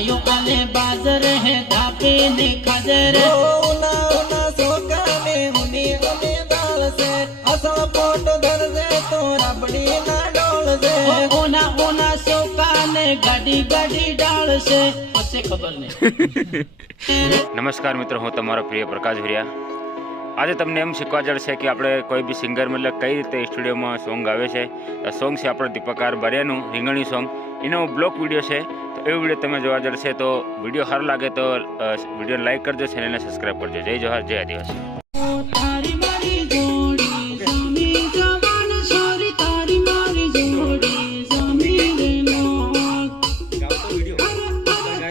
भाइयों आले बाजर है धापे ने खजर उना उना सोकाने हुनी हुनी दाल से असल पोट धर से तो रबड़ी ना डोल से ओना ओना सोकाने गाड़ी गाड़ी डाल से पछे खबर नहीं। नमस्कार मित्रों, हूँ तमारो प्रिय प्रकाश भरिया। आज तमने एम शीखवा जड़शे कि आपणे कोई भी सिंगर मतलब कई रीते स्टूडियो में सॉन्ग आवे छे। सॉन्ग से आपणे दीपकार बारियानु રીંગણી सॉन्ग एनो ब्लॉक वीडियो है। तो ए वीडियो तमे जोवा जड़शे तो वीडियो सारो लागे तो वीडियो लाइक करजो, चैनल ने सब्सक्राइब करजो। जय जोहार, जय आदिवासी। तारी मारी जोड़ी स्वामी जवान छोरी तारी मारी जोड़ी स्वामी रे नाथ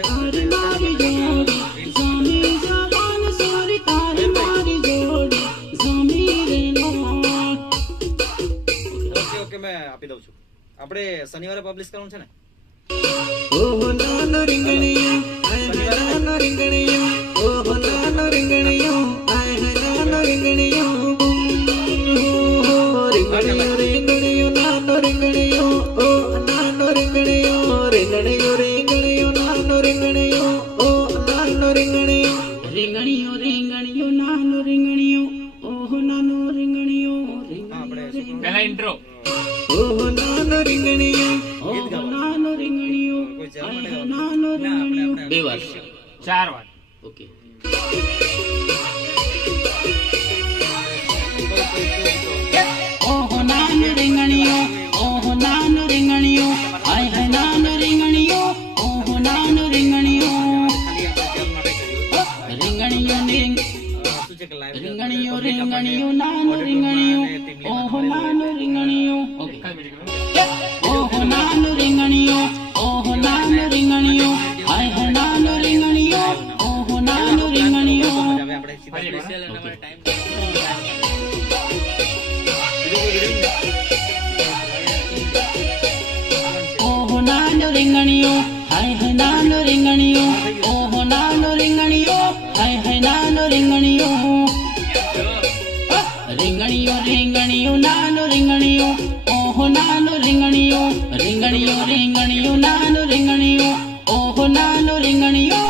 तारी मारी जोड़ी स्वामी जवान छोरी तारी मारी जोड़ी स्वामी रे नाथ। ओके ओके मैं आपी दઉં છું। આપણે શનિવારે પબ્લિશ કરવાનું છે ને? ओह नानो रिंगणियो आय नानो रिंगणियो ओह नानो रिंगणियो आय नानो रिंगणियो रिंगणियो रिंगणियो नानो रिंगणियो ओ नानो रिंगणियो रिंगणियो रिंगणियो नानो रिंगणियो ओ नानो रिंगणियो રીંગણીઓ રીંગણીઓ નાનો રીંગણીઓ ઓહો નાનો રીંગણીઓ पहला इंट्रो। ओह नानो रिंगणियो ઓહો નાનો રીંગણીઓ આય નાનો રીંગણીઓ બે વાર 4 વાર। ઓકે ઓહો નાનો રીંગણીઓ ઓહો નાનો રીંગણીઓ આય નાનો રીંગણીઓ ઓહો નાનો રીંગણીઓ રીંગણીઓ શું છે કે લાઈવ રીંગણીઓ રીંગણીઓ નાનો રીંગણીઓ ઓહો નાનો રીંગણીઓ ઓકે ઓહો નાનો રીંગણીઓ ઓહો નાનો રીંગણીઓ આય નાનો રીંગણીઓ ઓહો નાનો રીંગણીઓ હવે આપણે સીધા ટાઈમ ઓહો નાનો રીંગણીઓ આય નાનો રીંગણીઓ ઓહો નાનો રીંગણીઓ આય નાનો રીંગણીઓ રીંગણીઓ રીંગણીઓ નાનો રીંગણીઓ ઓહો નાનો રીંગણીઓ રીંગણીઓ રીંગણીઓ નાનો રીંગણીઓ ઓહો નાનો રીંગણીઓ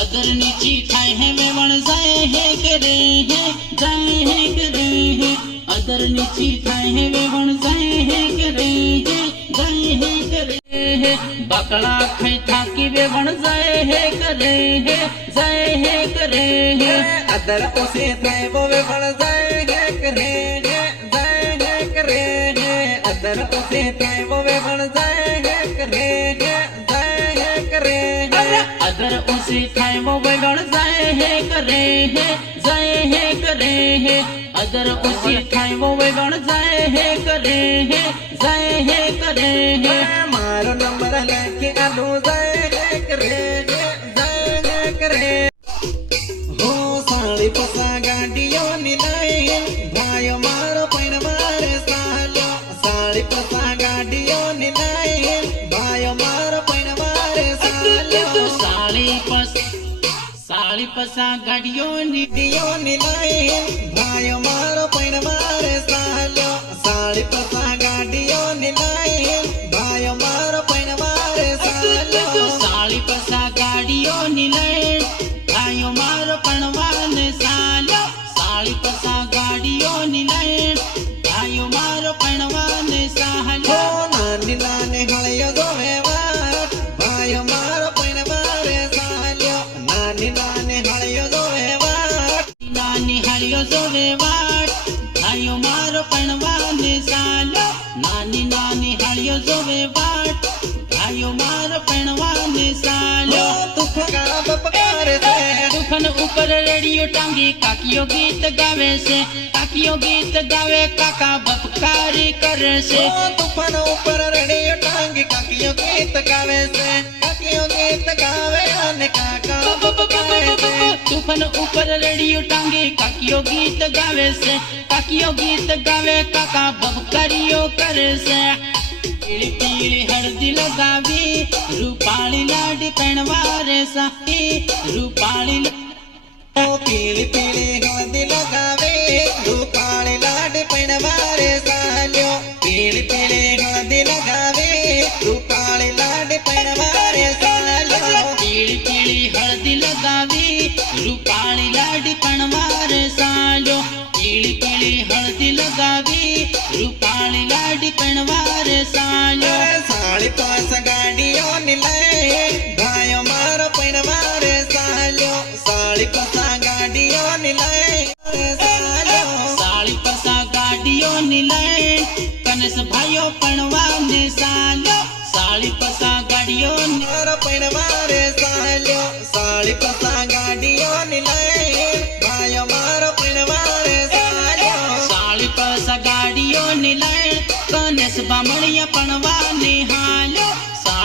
अगर नीची थाय है वे वण जाए है करे है जाए है करे है अगर नीची थाय है वे वण जाए है करे है जाए है करे है बकला खाई थाकी वे वण जाए है करे है जाए है करे है अदर उसे थाय वो वे बन जाए है करे है जाए है करे है अदर उसे थाय वो वे बन जाए है करे है जाए है करे है अगर उसे थाय वो वे वण जाए है करे है जाए है करे है अगर उसे थाय वो वे वण जाए है करे है जाए है करे है मारो नंबर लेके आलू जाए है करे है जाए है करे हो साड़ी पसा गाड़ियों नीलाए भाई मारो पैन मारे सालो साड़ी पसा गाड़ियों नीलाए भाई मारो पैन मारे सालो साली पसा गाड़ियों नी दियो नीलाए भाई मारो पैन मारे सालो साड़ी पसा गाड़ियों नीलाए भाई मारो पैन मारे सालो साली पसा गाड़ियों नी लय आयो मारो पणवाने सालो साली पसा गाड़ियों नी लय आयो मारो पणवाने सालो नानी नानी हळियो गोवेवा भाई मारो पैन मारे सालो नानी नानी हळियो गोवेवा नानी हरियो जोवे वाट आयो मारो पणवाने सालो नानी नानी हरियो जोवे वाट आयो मारो पणवाने सालो तुफका बपकारे से दुखन ऊपर रेडियो टांगी काकियो गीत गावे से काकियो गीत गावे काका बपकारी करे से तूफान ऊपर रेडियो टांगी काकियो गीत गावे से काकियो गीत गावे अने काका बपकारे से तूफान ऊपर रेडियो टांगी काकियो गीत गावे से काकियो गीत गावे काका बपकारियो करे से पीली पीली हल्दी लगावी रूपाली लाडी पहनवारे साथी रूपाली पीली पीली हल्दी लगावे रूपाली लाडी पहनवारे सालियो पीली पीली हल्दी लगावे रूपाली लाडी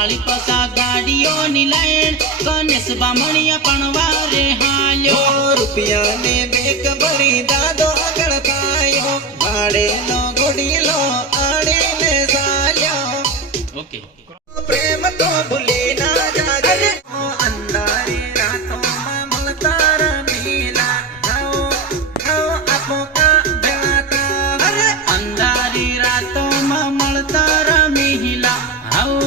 સાળી પસા ગાડીઓની લાઈન ગણેશ બામણિયા પણ વારે હાલ્યો રૂપિયાને બેક ભરી દાદો આગળ થાયો ભાડેનો ઘોડીલો આડીને ચાલ્યો ઓકે પ્રેમ તો ભૂલી ના જાજે અંધારી રાતોમાં મળતા રમીલા આવો આવો આપો કા બેટા અરે અંધારી રાતોમાં મળતા રમીલા હાઉ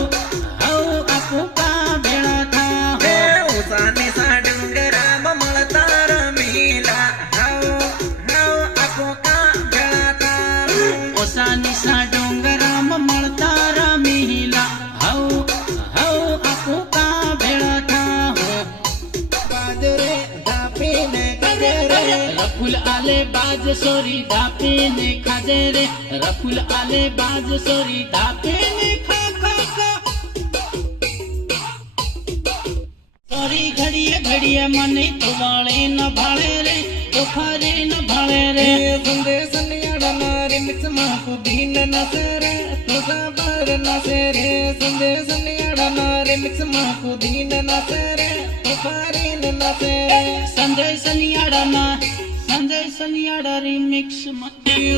હાઉ આપો કા ભેળા થા હે ઉસાની સા ડુંગરામાં મળતા રમીલા આવો આવો આપો કા બેટા ઓસાની સા ડુંગરામાં મળતા રમીલા હાઉ હાઉ આપો કા ભેળા થા બાજરે ધાપીને કજરે રફુલ આલે બાજ સોરી ધાપીને ખાજે રે રફુલ આલે બાજ સોરી ધાપીને ખા ખા ખા સોરી ઘડીએ ઘડીએ મને તો વાળે ન ભાળે રે તો ફરે ન ભાળે રે સંદેશ નિયાળના રિમિક્સમાં કુદીન નસરે તો સાબર નસરે સંદેશ નિયાળના રિમિક્સમાં કુદીન નસરે તો ફરીન નસરે સંજય સનિયાડા રિમિક્સ માં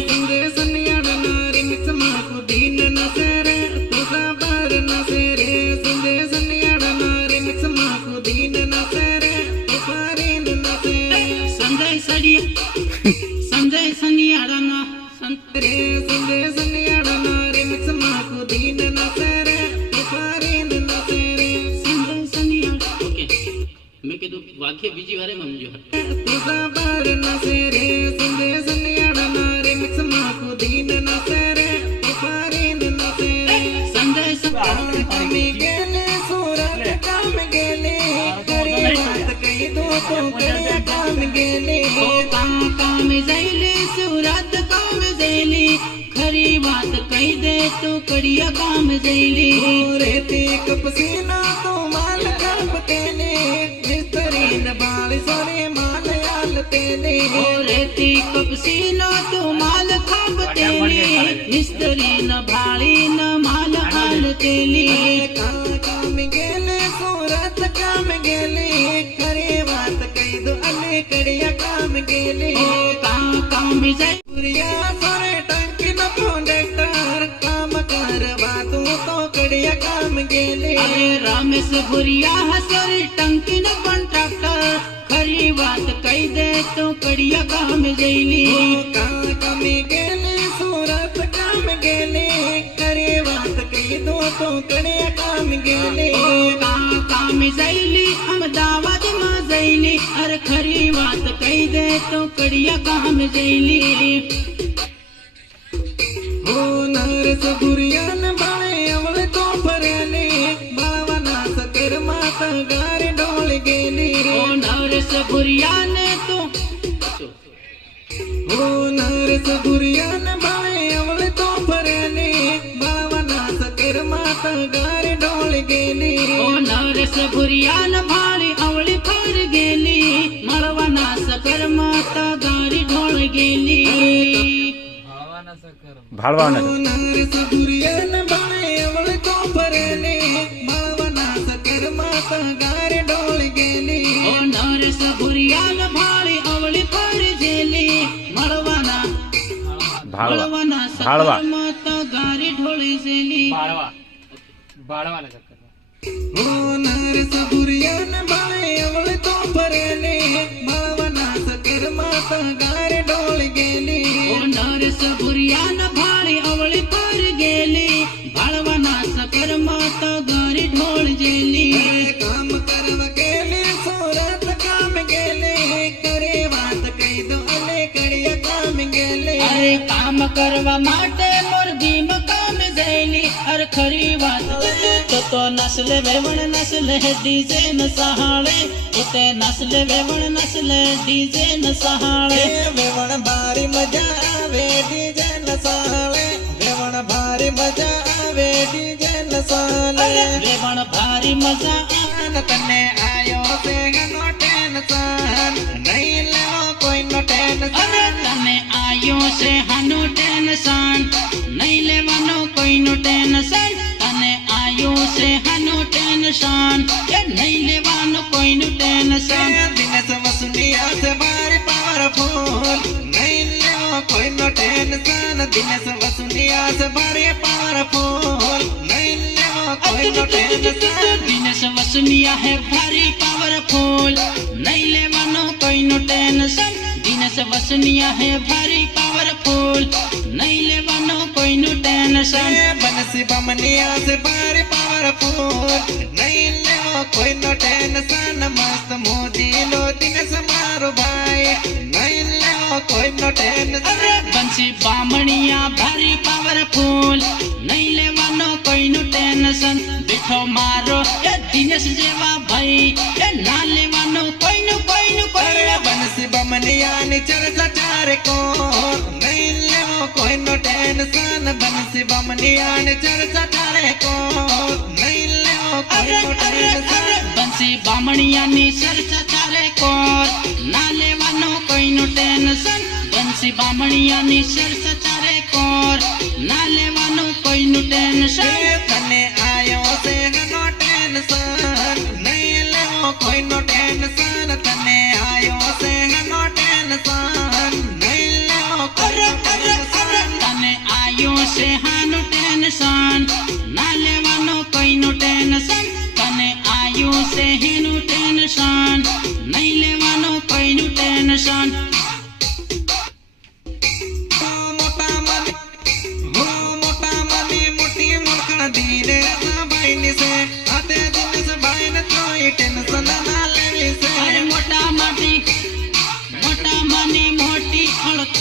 સંદેશ નિયાળના રિમિક્સમાં કુદીન નસરે તો સાબર નસરે સંદેશ નિયાળના રિમિક્સમાં કુદીન નસરે તો ફરીન નસરે સંજય સનિયાડાના રે સંદેશ નિયાળના રિમિક્સમાં કુદીન નસરે તો ફરીન નસરે સંજય સનિયાડા ઓકે મેં કીધું વાક્ય બીજી વારે સમજો સાબર નસરે સંદેશ નિયાળના રિમિક્સમાં કુદીન નસરે તો ફરીન નસરે સંજય કામી ગેલે સુરત કામ ગેલે કરી વાત કહી દો તો કરે કામ ગેલે કામ જઈલી સુરત કામ જઈલી ખરી વાત કહી દે તો કડિયા કામ જઈલી રેતી કપસીના તો માલ કાપતેને મિસ્તરીન બાળી સોરે માલ આલતેને રેતી કપસી નો તો માલ ખાબ તેલી મિસ્ત્રી ન ભાળી ન માલ હાલ તેલી કામ ગેલે સુરત કામ ગેલે ખરી વાત કહી દો અલે કડિયા કામ ગેલે કામ જઈ પુરિયા સોરે ટંકી ન કોન્ડક્ટર કામ કરવા તું તો કડિયા કામ ગેલે અરે રામેશ ભુરિયા હસરી ટંકી ન કોન્ટ્રાક્ટર ખરી વાત કહી દે તો કડિયા કામ જઈલી કામ ગેલે સુરત કામ ગેલે ખરી વાત કહી દો તો કડિયા કામ ગેલે કામ જઈલી અમદાવાદ માં જઈલી અરે ખરી વાત કહી દે તો કડિયા કામ જઈલી ઓ નરસ ભુરિયાન બાળે અવળ તો ફરેને બાળવાના સકર માતા ગારે ડોળ ગેલી ઓ નરેશ ભુરિયાને તો ઓ નરસ ભુરિયાન બાળે અવળ તો ફરેને બાળવાના સકર માતા ગારે ડોળ ગેલી ઓ નરેશ ભુરિયાન ભાળી અવળી ફર ગેલી મળવાના સકર માતા ગાડી ઢોળ ગેલી ભાળવાના ઓ નરસ ભુરિયાન બાળે અવળ તો ફરેને બાળવાના સકર માતા ગારે ડોળ ગેલી ઓ નરેશ ભુરિયાન ભાળી અવળી ફર ગેલી મળવાના મળવાના સકર માતા ગાડી ઢોળી ગેલી ઓ નરસ ભુરિયાન બાળે અવળ તો ફરેને બાળવાના સકર માતા ગારે ડોળ ગેલી ઓ નરેશ ભુરિયાન ભાળી અવળી ફર ગેલી ભાળવાના સકર માતા ગાડી ઢોળ ગેલી કામ કરવા ગેલે સુરત કામ ગેલે કરે વાત કહી દો અલે કડિયા કામ ગેલે અરે કામ કરવા માટે મોરબી કામ જઈલી અરે ખરી વાત તો નસલે વેવણ નસલે ડીજે ન સહાળે તે નસલે વેવણ નસલે ડીજે ન સહાળે વેવણ ભારી મજા આવે ડીજે નસાળે વેવણ ભારી મજા આવે ડીજે નસાળે વેવણ ભારી મજા આન તને આયો છે નો ટેન્શન નહીં લેવો કોઈનો ટેન્શન અરે તને આયો છે હાનો ટેન્શન નહીં લેવાનો કોઈનો ટેન્શન તને આયો છે હાનો ટેન્શન એ નહીં લેવાનું કોઈનું ટેન્શન દિનેશ વસુનિયા છે ભારે પાવરફુલ નહીં લેવો કોઈનો ટેન્શન દિનેશ વસુનિયા છે ભારે પાવરફુલ નહીં લેવો કોઈનો ટેન્શન દિનેશ વસુનિયા હે ભારી પાવરફુલ નહીં લેવાનું કોઈનું ટેન્શન દિનેશ વસુનિયા હે ભારી પાવરફુલ નહીં લેવાનું કોઈનું ટેન્શન બનસી બમનિયા છે ભારે પાવરફુલ નહીં લેવો કોઈનો ટેન્શન મસ્ત મોદીનો દિનેશ મારો ભાઈ નહીં લેવો કોઈનો ટેન્શન અરે બંસી બામણિયા ભારી પાવરફુલ નહીં લેવાનો કોઈનું ટેન્શન બેઠો મારો એ દિનેશ જેવા ભાઈ એ ના લેવાનો કોઈનું બનસી બમનિયાની ચર્ચા ચારે કો નહીં લેવો કોઈનો ટેન્શન બનસી બમનિયાની ચર્ચા ચારે કો નહીં લેવો કોઈનો ટેન્શન બંસી બામણિયાની ચર્ચા ચાલે કોર ના લેવાનો કોઈનું ટેન્શન બંસી બામણિયાની ચર્ચા ચાલે કોર ના લેવાનું કોઈનું ટેન્શન તને આયો છે હનો ટેન્શન નહીં લેવો કોઈનો ટેન્શન તને આયો છે હનો ટેન્શન નહીં લેવો કોઈનો ટેન્શન તને આયો છે હાનું ટેન્શન ના લેવાનું કોઈનું ટેન્શન તને આયો છે હેનું ટેન્શન નહીં લેવાનું કોઈનું ટેન્શન મોટા મને મોટી મૂર્ખા ધીરે ભાઈની છે આતે દિનેશ ભાઈને કોઈ ટેન્શન ના લેવી છે અરે મોટા માની મોટી ઓળખ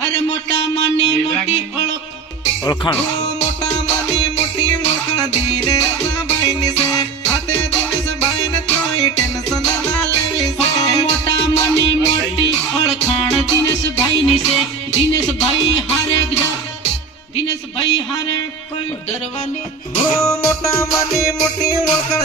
અરે મોટા માની મોટી ઓળખ ઓળખાણ મોટા મને મોટી મૂર્ખા ધીરે ભાઈની છે આતે દિનેશ ભાઈને કોઈ ટેન્શન ના લેવી છે મોટા માની મોટી ઓળખાણ દિનેશભાઈની છે દિનેશભાઈ હારે દિનેશભાઈ હારે કોઈ ડરવાની મોટા મને મોટી મૂર્ખા